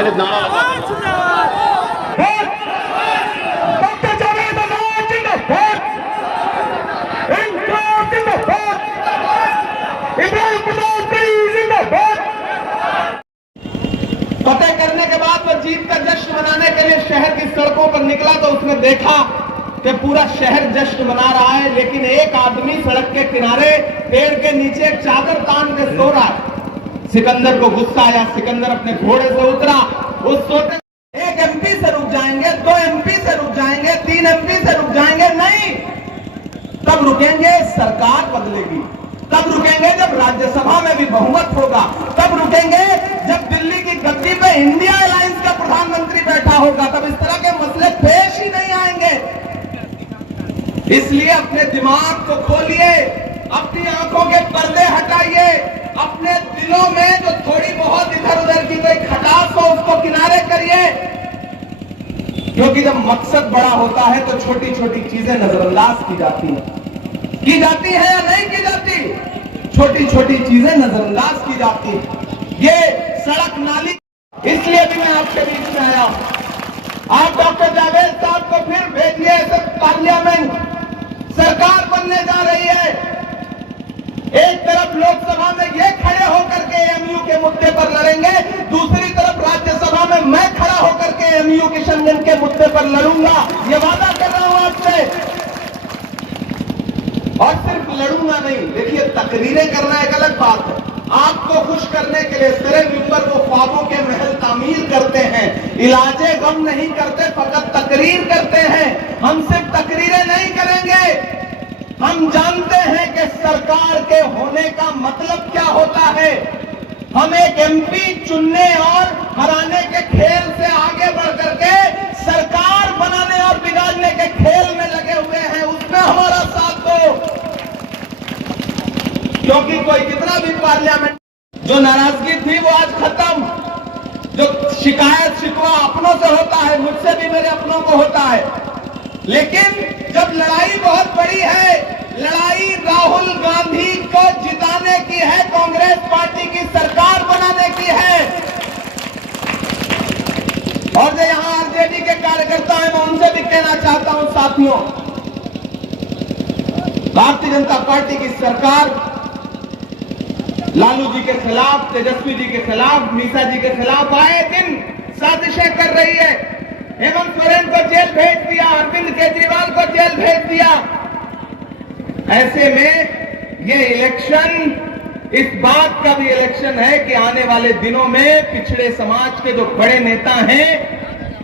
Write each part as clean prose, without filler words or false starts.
मैंने नारा डॉक्टर जावेद अहमद जिंदाबाद, इंकलाब जिंदाबाद, इब्राहिम प्रताप जिंदाबाद। फतेह करने के बाद वो जीत का जश्न मनाने के लिए शहर की सड़कों पर निकला तो उसने देखा कि पूरा शहर जश्न मना रहा है, लेकिन एक आदमी सड़क के किनारे पेड़ के नीचे एक चादर तान के सो रहा है। सिकंदर को गुस्सा आया, सिकंदर अपने घोड़े से उतरा। उस सोते एक एमपी से रुक जाएंगे, 2 एमपी से रुक जाएंगे, 3 एमपी से रुक जाएंगे, नहीं, तब रुकेंगे सरकार बदलेगी, तब रुकेंगे जब राज्यसभा में भी बहुमत होगा, तब रुकेंगे जब दिल्ली की गद्दी पे इंडिया अलायंस का प्रधानमंत्री बैठा होगा, तब इस तरह के मसले पेश ही नहीं आएंगे। इसलिए अपने दिमाग को खोलिए, अपनी आंखों के पर्दे हटाइए, अपने दिलों में जो थोड़ी बहुत इधर उधर की कोई खटास हो उसको किनारे करिए, क्योंकि जब मकसद बड़ा होता है तो छोटी छोटी चीजें नजरअंदाज की जाती है या नहीं की जाती, छोटी छोटी चीजें नजरअंदाज की जाती है। ये सड़क नाली, इसलिए भी मैं आपके बीच में आया। आप डॉक्टर जावेद साहब को फिर भेजिए, पार्लियामेंट सरकार बनने जा रही है। एक तरफ लोकसभा में ये खड़े होकर के एमयू के मुद्दे पर लड़ेंगे, दूसरी तरफ राज्यसभा में मैं खड़ा होकर के एमयू किशनगंज के मुद्दे पर लड़ूंगा, ये वादा कर रहा हूं आपसे। और सिर्फ लड़ूंगा नहीं, देखिए तकरीरें करना एक अलग बात है, आपको खुश करने के लिए सरे मिंबर को ख्वाबों के महल तामीर करते हैं, इलाजे गम नहीं करते, फकत तकरीर करते हैं। हम सिर्फ तकरीरें नहीं करेंगे, हम जानते हैं कि सरकार के होने का मतलब क्या होता है। हम एक एमपी चुनने और हराने के खेल से आगे बढ़ करके सरकार बनाने और बिगाड़ने के खेल में लगे हुए हैं, उसमें हमारा साथ दो। क्योंकि कोई कितना भी पार्लियामेंट, जो नाराजगी थी वो आज खत्म, जो शिकायत शिकवा अपनों से होता है, मुझसे भी मेरे अपनों को होता है, लेकिन जब लड़ाई बहुत बड़ी है, लड़ाई राहुल गांधी को जिताने की है, कांग्रेस पार्टी की सरकार बनाने की है। और जो यहां आरजेडी के कार्यकर्ता हैं, मैं उनसे भी कहना चाहता हूं, साथियों, भारतीय जनता पार्टी की सरकार लालू जी के खिलाफ, तेजस्वी जी के खिलाफ, मीसा जी के खिलाफ आए दिन साजिशें कर रही है। हेमंत सोरेन को जेल भेज दिया, अरविंद केजरीवाल को जेल भेज दिया। ऐसे में ये इलेक्शन इस बात का भी इलेक्शन है कि आने वाले दिनों में पिछड़े समाज के जो बड़े नेता हैं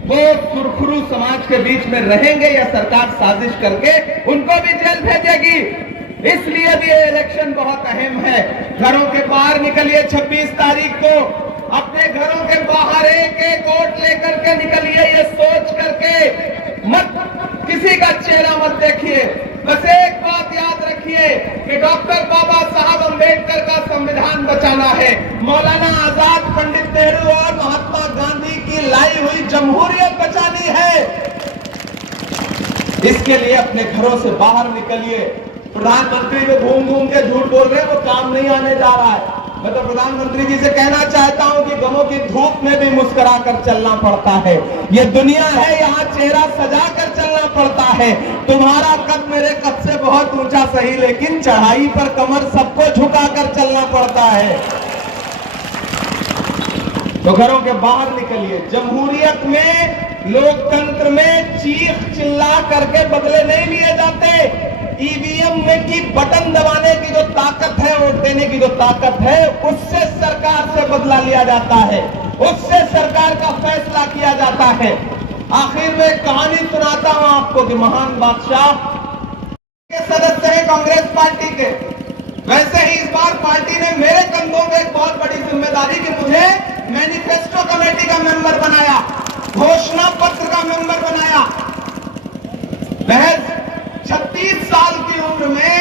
वो सुरखरू समाज के बीच में रहेंगे या सरकार साजिश करके उनको भी जेल भेजेगी। इसलिए भी ये इलेक्शन बहुत अहम है। घरों के बाहर निकलिए 26 तारीख को, अपने घरों के बाहर एक एक वोट लेकर के निकलिए, ये सोच करके मत किसी का चेहरा मत देखिए, बस एक बात याद रखिए कि डॉक्टर बाबा साहब अंबेडकर का संविधान बचाना है, मौलाना आजाद, पंडित नेहरू और महात्मा गांधी की लाई हुई जमहूरियत बचानी है। इसके लिए अपने घरों से बाहर निकलिए। प्रधानमंत्री जो घूम घूम के झूठ बोल रहे हैं वो काम नहीं आने जा रहा है। मैं तो प्रधानमंत्री जी से कहना चाहता हूं कि गमों की धूप में भी मुस्कुरा कर चलना पड़ता है। ये दुनिया है, यहाँ चेहरा सजा कर चलना पड़ता है। तुम्हारा कद मेरे कद से बहुत ऊंचा सही, लेकिन चढ़ाई पर कमर सबको झुका कर चलना पड़ता है। तो घरों के बाहर निकलिए। जमहूरियत में, लोकतंत्र में चीख चिल्ला करके बदले नहीं लिए जाते। ईवीएम में की बटन दबाने की जो ताकत है, वोट देने की जो ताकत है, उससे सरकार से बदला लिया जाता है, उससे सरकार का फैसला किया जाता है। आखिर में एक कहानी सुनाता हूं आपको कि महान बादशाह के सदस्य हैं कांग्रेस पार्टी के, वैसे ही इस बार पार्टी ने मेरे कंधों में एक बहुत बड़ी जिम्मेदारी कि मुझे मैनिफेस्टो कमेटी का मेंबर बनाया, घोषणा पत्र का मेंबर बनाया। महज 36 साल की उम्र में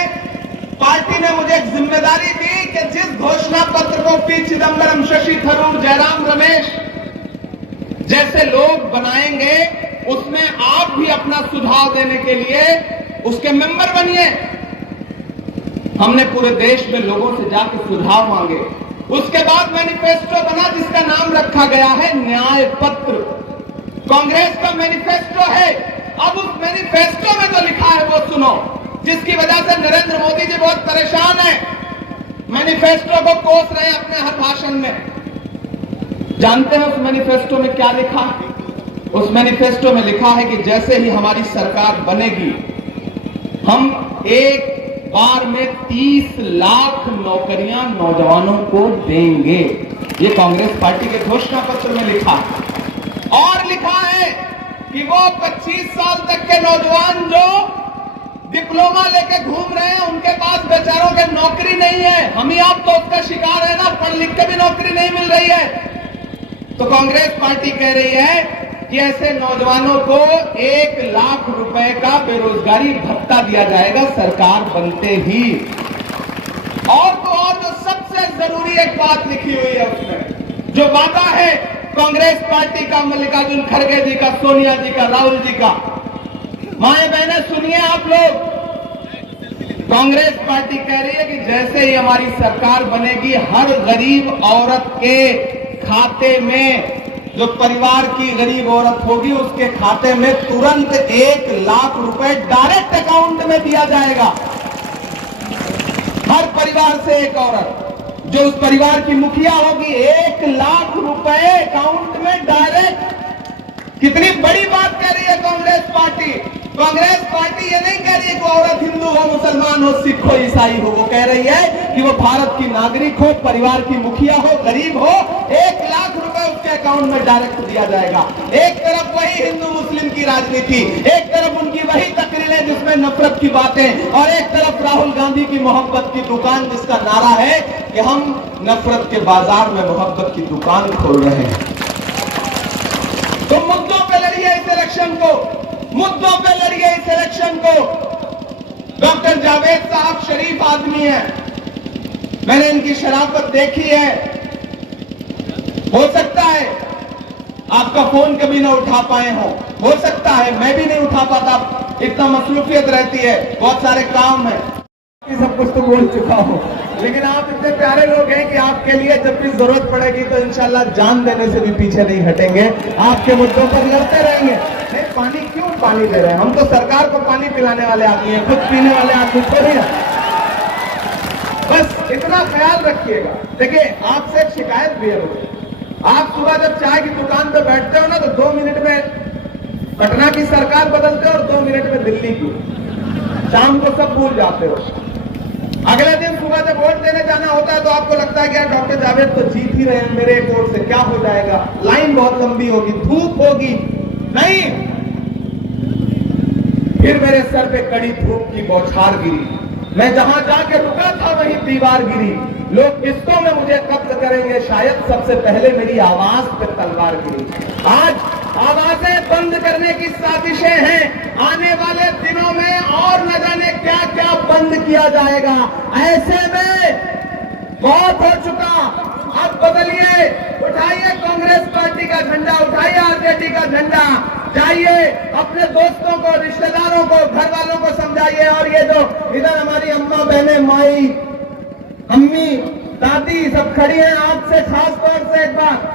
पार्टी ने मुझे एक जिम्मेदारी दी कि जिस घोषणा पत्र को पी चिदंबरम, शशि थरूर, जयराम रमेश जैसे लोग बनाएंगे, उसमें आप भी अपना सुझाव देने के लिए उसके मेंबर बनिए। हमने पूरे देश में लोगों से जाकर सुझाव मांगे, उसके बाद मैनिफेस्टो बना जिसका नाम रखा गया है न्याय पत्र। कांग्रेस का मैनिफेस्टो है। अब उस मैनिफेस्टो में जो लिखा है वो सुनो, जिसकी वजह से नरेंद्र मोदी जी बहुत परेशान है। मैनिफेस्टो को कोस रहे हैं अपने हर भाषण में। जानते हैं उस मैनिफेस्टो में क्या लिखा है? उस मैनिफेस्टो में लिखा है कि जैसे ही हमारी सरकार बनेगी, हम एक बार में 30 लाख नौकरियां नौजवानों को देंगे। ये कांग्रेस पार्टी के घोषणा पत्र में लिखा है। और लिखा है कि वो 25 साल तक के नौजवान जो डिप्लोमा लेके घूम रहे हैं, उनके पास बेचारों के नौकरी नहीं है। हम ही आप तो उसका शिकार है ना, पढ़ लिख के भी नौकरी नहीं मिल रही है। तो कांग्रेस पार्टी कह रही है कि ऐसे नौजवानों को 1 लाख रुपए का बेरोजगारी भत्ता दिया जाएगा सरकार बनते ही। और तो और जो सबसे जरूरी एक बात लिखी हुई है उसमें, जो वादा है कांग्रेस पार्टी का, मल्लिकार्जुन खड़गे जी का, सोनिया जी का, राहुल जी का, माए बहने सुनिए आप लोग। कांग्रेस पार्टी कह रही है कि जैसे ही हमारी सरकार बनेगी, हर गरीब औरत के खाते में, जो परिवार की गरीब औरत होगी उसके खाते में तुरंत 1 लाख रुपए डायरेक्ट अकाउंट में दिया जाएगा। हर परिवार से एक औरत जो उस परिवार की मुखिया होगी, 1 लाख रुपए अकाउंट में डायरेक्ट। कितनी बड़ी बात कह रही है कांग्रेस पार्टी। कांग्रेस पार्टी ये नहीं कह रही है कि औरत हिंदू हो, मुसलमान हो, सिख हो, ईसाई हो। वो कह रही है कि वो भारत की नागरिक हो, परिवार की मुखिया हो, गरीब हो, 1 लाख रुपए उसके अकाउंट में डायरेक्ट दिया जाएगा। एक तरफ वही हिंदू मुस्लिम की राजनीति, एक तरफ उनकी वही तकरीरें जिसमें नफरत की बातें, और एक तरफ राहुल गांधी की मोहब्बत की दुकान जिसका नारा है कि हम नफरत के बाजार में मोहब्बत की दुकान खोल रहे हैं। तो मुद्दों पे लड़िए इस इलेक्शन को, मुद्दों पे लड़िए इस इलेक्शन को। डॉक्टर जावेद साहब शरीफ आदमी है, मैंने इनकी शराफत देखी है। हो सकता है आपका फोन कभी ना उठा पाए हो सकता है मैं भी नहीं उठा पाता, इतना मसरूफियत रहती है, बहुत सारे काम है, सब कुछ तो बोल चुका हूं। लेकिन आप इतने प्यारे लोग हैं कि आपके लिए जब भी जरूरत पड़ेगी तो इंशाल्लाह जान देने से भी पीछे नहीं हटेंगे, आपके मुद्दों पर लड़ते रहेंगे। नहीं, पानी क्यों पानी दे रहे हैं? हम तो सरकार को पानी पिलाने वाले आदमी हैं, खुद पीने वाले आदमी थोड़ी हैं। बस इतना ख्याल रखिएगा। देखिए, आपसे एक शिकायत भी है मुझे। आप सुबह जब चाय की दुकान पे बैठते हो ना, तो 2 मिनट में पटना की सरकार बदलते हो और 2 मिनट में दिल्ली की। शाम को सब भूल जाते हो। अगले दिन सुबह जब वोट देने जाना होता है तो आपको लगता है कि यार डॉक्टर जावेद तो जीत ही रहे हैं, मेरे एक वोट से क्या हो जाएगा, लाइन बहुत लंबी होगी, धूप होगी। नहीं, फिर मेरे सर पे कड़ी धूप की बौछार गिरी, मैं जहां जाके रुका था वहीं दीवार गिरी। लोग किस्तों में मुझे कब्ज करेंगे, शायद सबसे पहले मेरी आवाज पे तलवार गिरी। आज आवाजें बंद करने की साजिशें हैं, आने वाले दिनों में और न जाने क्या क्या बंद किया जाएगा। ऐसे में बहुत हो चुका, अब बदलिए, उठाइए कांग्रेस पार्टी का झंडा, उठाइए आरजेडी का झंडा, जाइए अपने दोस्तों को, रिश्तेदारों को, घर वालों को समझाइए। और ये जो इधर हमारी अम्मा बहने, माई, अम्मी, दादी सब खड़ी हैं, आपसे खास तौर से एक बात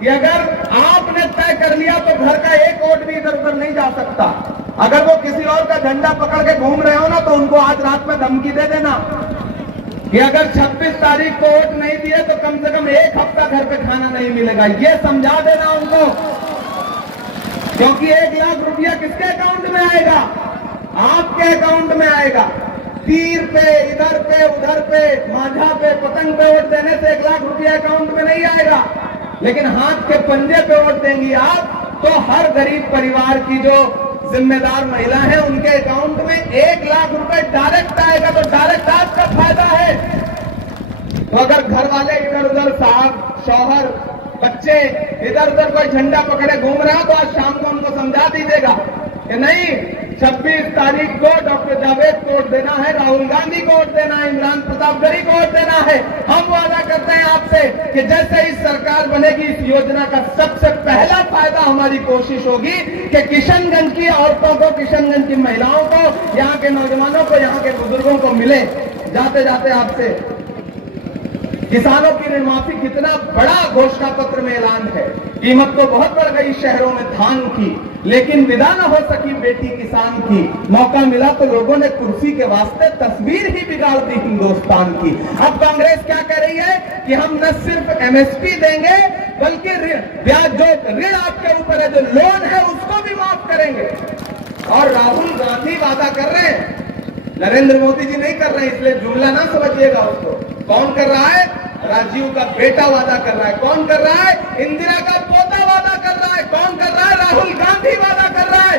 कि अगर आपने तय कर लिया तो घर का एक वोट भी इधर उधर नहीं जा सकता। अगर वो किसी और का झंडा पकड़ के घूम रहे हो ना, तो उनको आज रात में धमकी दे देना कि अगर 26 तारीख को वोट नहीं दिए तो कम से कम 1 हफ्ता घर पे खाना नहीं मिलेगा। ये समझा देना उनको, क्योंकि 1 लाख रुपया किसके अकाउंट में आएगा? आपके अकाउंट में आएगा। तीर पे, इधर पे, उधर पे, माझा पे, पतंग पे वोट देने से 1 लाख रुपया अकाउंट में नहीं आएगा। लेकिन हाथ के पंजे पे वोट देंगी आप, तो हर गरीब परिवार की जो जिम्मेदार महिला है उनके अकाउंट में 1 लाख रुपए डायरेक्ट आएगा। तो डायरेक्ट आपका फायदा है। तो अगर घर वाले इधर उधर, साहब, शौहर, बच्चे इधर उधर कोई झंडा पकड़े घूम रहा हो, तो आज शाम को उनको समझा दीजिएगा कि नहीं, 26 तारीख को डॉक्टर जावेद को वोट देना है, राहुल गांधी को वोट देना है, इमरान प्रतापगढ़ी को वोट देना है। हम वादा करते हैं आपसे कि जैसे ही सरकार बनेगी, इस योजना का सबसे पहला फायदा हमारी कोशिश होगी कि किशनगंज की औरतों को, किशनगंज की महिलाओं को, यहाँ के नौजवानों को, यहाँ के बुजुर्गों को मिले। जाते जाते आपसे किसानों की ऋण माफी कितना बड़ा घोषणा पत्र में ऐलान है। कीमत तो बहुत बढ़ गई शहरों में धान की, लेकिन विदा न हो सकी बेटी किसान की। मौका मिला तो लोगों ने कुर्सी के वास्ते तस्वीर ही बिगाड़ दी हिंदुस्तान की। अब कांग्रेस क्या कह रही है कि हम न सिर्फ एमएसपी देंगे बल्कि ब्याज जो ऋण आपके ऊपर है, जो लोन है, उसको भी माफ करेंगे। और राहुल गांधी वादा कर रहे हैं, नरेंद्र मोदी जी नहीं कर रहे हैं, इसलिए जुमला ना समझिएगा उसको। कौन कर रहा है? राजीव का बेटा वादा कर रहा है। कौन कर रहा है? इंदिरा का पोता वादा कर रहा है। कौन कर रहा है? राहुल गांधी वादा कर रहा है।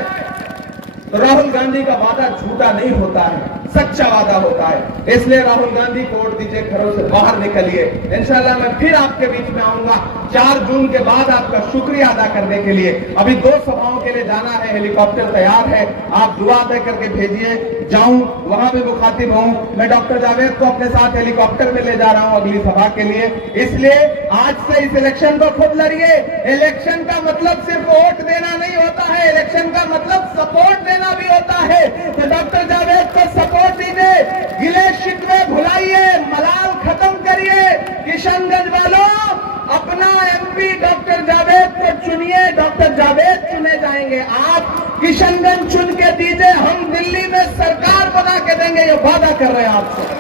तो राहुल गांधी का वादा झूठा नहीं होता है, सच्चा वादा होता है। इसलिए राहुल गांधी को वोट दीजिए, घरों से बाहर निकलिए। इंशाल्लाह मैं फिर आपके बीच में आऊंगा 4 जून के बाद आपका शुक्रिया अदा करने के लिए। अभी 2 सभाओं के लिए जाना है, हेलीकॉप्टर तैयार है, आप दुआ दे करके भेजिए, जाऊं वहां भी मुखातिब हूं। मैं डॉक्टर जावेद को अपने साथ हेलीकॉप्टर में ले जा रहा हूं अगली सभा के लिए। इसलिए आज से इस इलेक्शन को खुद लड़िए। इलेक्शन का मतलब सिर्फ वोट देना नहीं होता है, इलेक्शन का मतलब सपोर्ट देना भी होता है। तो डॉक्टर जावेद को सपोर्ट दीजिए, गिले शिकवे भुलाइए, मलाल खत्म करिए। किशनगंज वालों, अपना एमपी डॉक्टर जावेद को चुनिए, डॉक्टर जावेद चुने जाएंगे। आप किशनगंज चुन के दीजिए, हम दिल्ली में सरकार बना के देंगे, ये वादा कर रहे हैं आपसे।